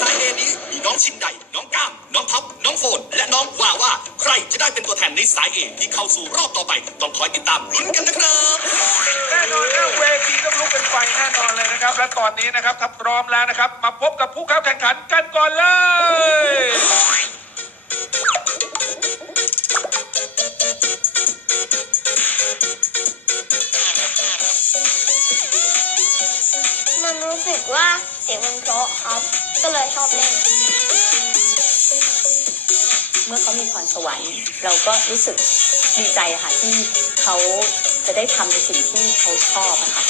สายเอนี้มีน้องชินไดน้องก้าม น้องท็อป น้องโฟน และน้องว่าว่า ใครจะได้เป็นตัวแทนในสายเอที่เข้าสู่รอบต่อไป ต้องคอยติดตามลุ้นกันนะครับแน่นอนนะเวทีต้องลุกเป็นไฟแน่นอนเลยนะครับ และตอนนี้นะครับถ้าพร้อมแล้วนะครับ มาพบกับผู้เข้าแข่งขันกันก่อนเลยมันรู้สึกว่าเสียงมันเพราะครับ ก็เลยชอบเล่น เมื่อเขามีพรสวรรค์ เราก็รู้สึกดีใจค่ะที่เขาจะได้ทำในสิ่งที่เขาชอบอะค่ะ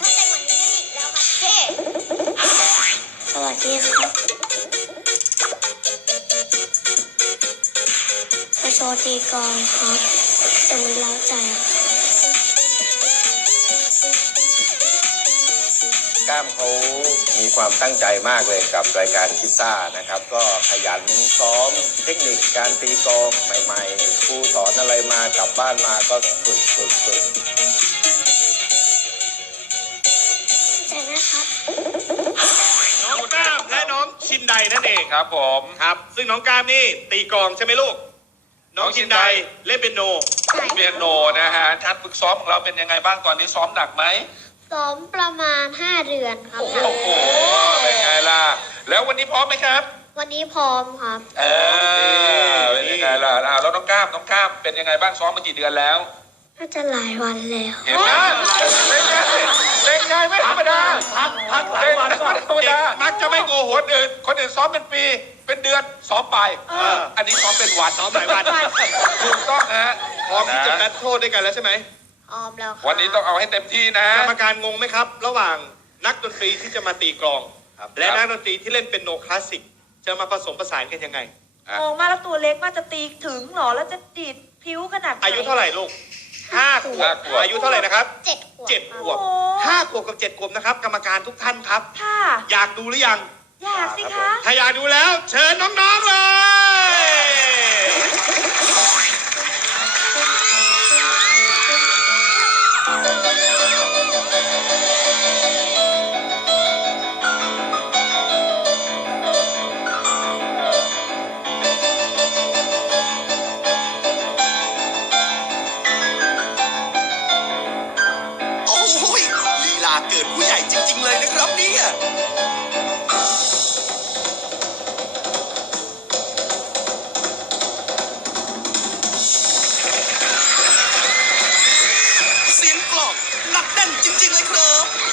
ถ้าแต่งวันนี้ไม่มีอีกแล้วครับเจ๊สวัสดีครับพระโชตีกองครับแต่มันเล้าใจ มเขามีความตั้งใจมากเลยกับรายการคิดซ่านะครับ ก็ขยันซ้อมเทคนิคการตีกลองใหม่ๆครูสอนอะไรมากลับบ้านมาก็ฝึกฝึกฝึกเข้าใจไหมครับน้องก้ามและน้องชินไดนั่นเองครับผมครับ ซึ่งน้องก้ามนี่ตีกลองใช่ไหมลูก น้องชินไดเล่นเป็นโนใช่เปียโนนะฮะการฝึกซ้อมของเราเป็นยังไงบ้างตอนนี้ซ้อมหนักไหม ซ้อมประมาณ 5 เดือนครับ โอ้โหเป็นไงล่ะ แล้ววันนี้พร้อมไหมครับ วันนี้พร้อมครับเออเป็นยังไงล่ะอ่าแล้วน้องก้ามน้องก้ามเป็นยังไงบ้างซ้อมมากี่เดือนแล้ว น่าจะหลายวันแล้ว เห็นไหมเป็นไงเป็นไงไม่ธรรมดาพักพักหลายวันก่อนไม่ธรรมดามักจะไม่โกหกคนอื่น คนอื่นซ้อมเป็นปี เป็นเดือนซ้อมไป อันนี้ซ้อมเป็นวันซ้อมหลายวันถูกต้องฮะพร้อมที่จะแบทเทิลด้วยกันแล้วใช่ไหม พร้อมแล้วครับวันนี้ต้องเอาให้เต็มที่นะ กรรมการงงไหมครับ ระหว่างนักดนตรีที่จะมาตีกลองและนักดนตรีที่เล่นเป็นโนคลาสสิก จะมาผสมผสานกันยังไง อะมองมากแล้วตัวเล็กมากจะตีถึงเหรอแล้วจะดีดพิ้วขนาดไหนอายุเท่าไหร่ลูกห้าขวห้าบขวบ อายุเท่าไหร่นะครับเจ็ดขวบเจ็ดคขรับวบห้าขวบกับเจ็ดขวบนะครับ กรรมการทุกท่านครับ ค่ะ อยากดูหรือยัง อยากสิคะ ถ้าอยากดูแล้ว เชิญน้องๆาเกิดผู้ใหญ่จริง ๆ เลยนะครับเนี่ยเสียงกลองหนักแน่นจริง ๆ เลยครับ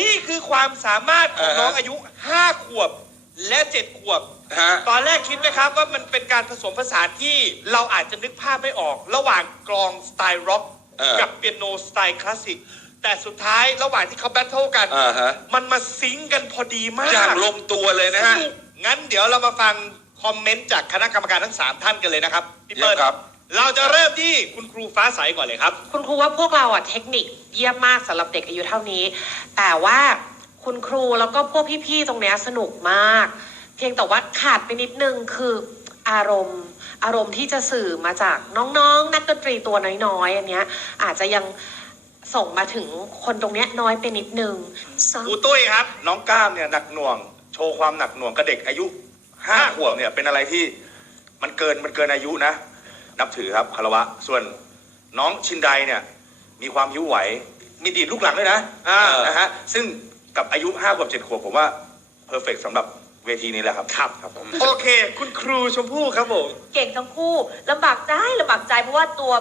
นี่คือความสามารถของน้องอายุ 5 ขวบและ 7 ขวบ ฮะ ตอนแรกคิดไหมครับว่ามันเป็นการผสมผสานที่เราอาจจะนึกภาพไม่ออก ระหว่างกลองสไตล์ร็อกเออกับเปียโนสไตล์คลาสสิก แต่สุดท้ายระหว่างที่เขาแบทเทิลกัน อ่าฮะ มันมาซิงค์กันพอดีมาก อย่างลงตัวเลยนะฮะสนุกงั้นเดี๋ยวเรามาฟังคอมเมนต์จากคณะกรรมการทั้ง 3 ท่านกันเลยนะครับ พี่เปิ้ล เยี่ยมครับ เราจะเริ่มที่คุณครูฟ้าใสก่อนเลยครับ คุณครูว่าพวกเราอะเทคนิคเยี่ยมมากสำหรับเด็กอายุเท่านี้ แต่ว่าคุณครูแล้วก็พวกพี่ๆตรงเนี้ยสนุกมาก เพียงแต่ว่าขาดไปนิดนึงคืออารมณ์ อารมณ์ที่จะสื่อมาจากน้องๆ นักดนตรีตัวน้อยๆอันเนี้ยอาจจะยังส่งมาถึงคนตรงเนี้ยน้อยไปนิดนึงซ้อมครูตุ้ยครับ น้องก้ามเนี่ยหนักหน่วง โชว์ความหนักหน่วงกับเด็กอายุห้าขวบเนี่ยเป็นอะไรที่มันเกินมันเกินอายุนะ นับถือครับคารวะ ส่วนน้องชินไดเนี่ย มีความยิ้วไหว มีดีดลูกหลังด้วยนะอ่านะฮะซึ่งกับอายุห้าขวบเจ็ดขวบผมว่าเพอร์เฟกสำหรับเวทีนี้แหละครับครับครับผม โอเค คุณครูชมพู่ครับผม เก่งทั้งคู่ลำบากใจลำบากใจเพราะว่าตัว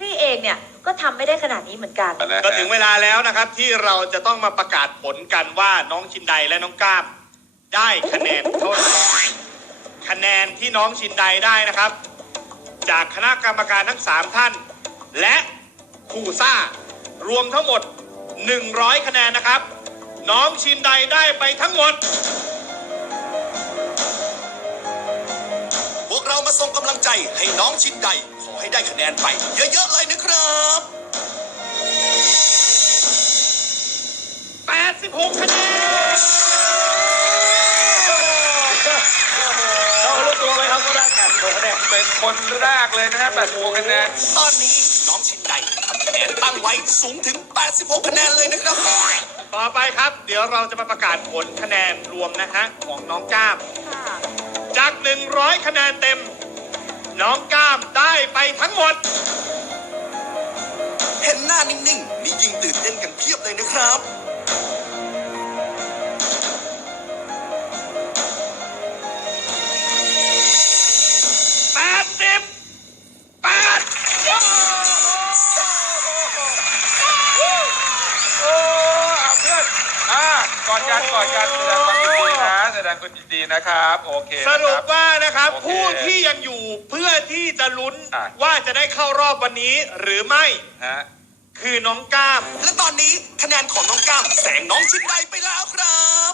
พี่เองเนี่ยก็ทำไม่ได้ขนาดนี้เหมือนกัน ก็ถึงเวลาแล้วนะครับที่เราจะต้องมาประกาศผลกันว่าน้องชินไดและน้องก้ามได้คะแนนเท่าไหร่คะแนนที่น้องชินไดได้นะครับ จากคณะกรรมการทั้ง 3 ท่าน และครูซ่ารวมทั้งหมด 100 คะแนนนะครับ น้องชินไดได้ไปทั้งหมด พวกเรามาส่งกำลังใจให้น้องชิ้นใดขอให้ได้คะแนนไป เยอะๆเลยนะครับ 86 คะแนน เรารู้ตัวไหมครับว่าได้86คะแนนเป็น คนแรกเลยนะฮะ86คะแนนตอนนี้น้องชิ้นใดทำคะแนนตั้งไว้สูงถึง 86 คะแนนเลยนะครับ ต่อไปครับ เดี๋ยวเราจะมาประกาศผลคะแนนรวมนะฮะของน้องก้าม จาก 100 คะแนนเต็ม น้องก้ามได้ไปทั้งหมด เห็นหน้านิ่งๆ นี่ยิ่งตื่นเต้นกันเพียบเลยนะครับ งความยินดีนะครับโอเคสนะรุคปรับว่านะครับโอเคผู้ที่ยังอยู่เพื่อที่จะลุ้นอะ ว่าจะได้เข้ารอบวันนี้หรือไม่ฮะคือน้องก้าม และตอนนี้คะแนนของน้องก้ามแสงน้องชิ้นใดไปแล้วครับ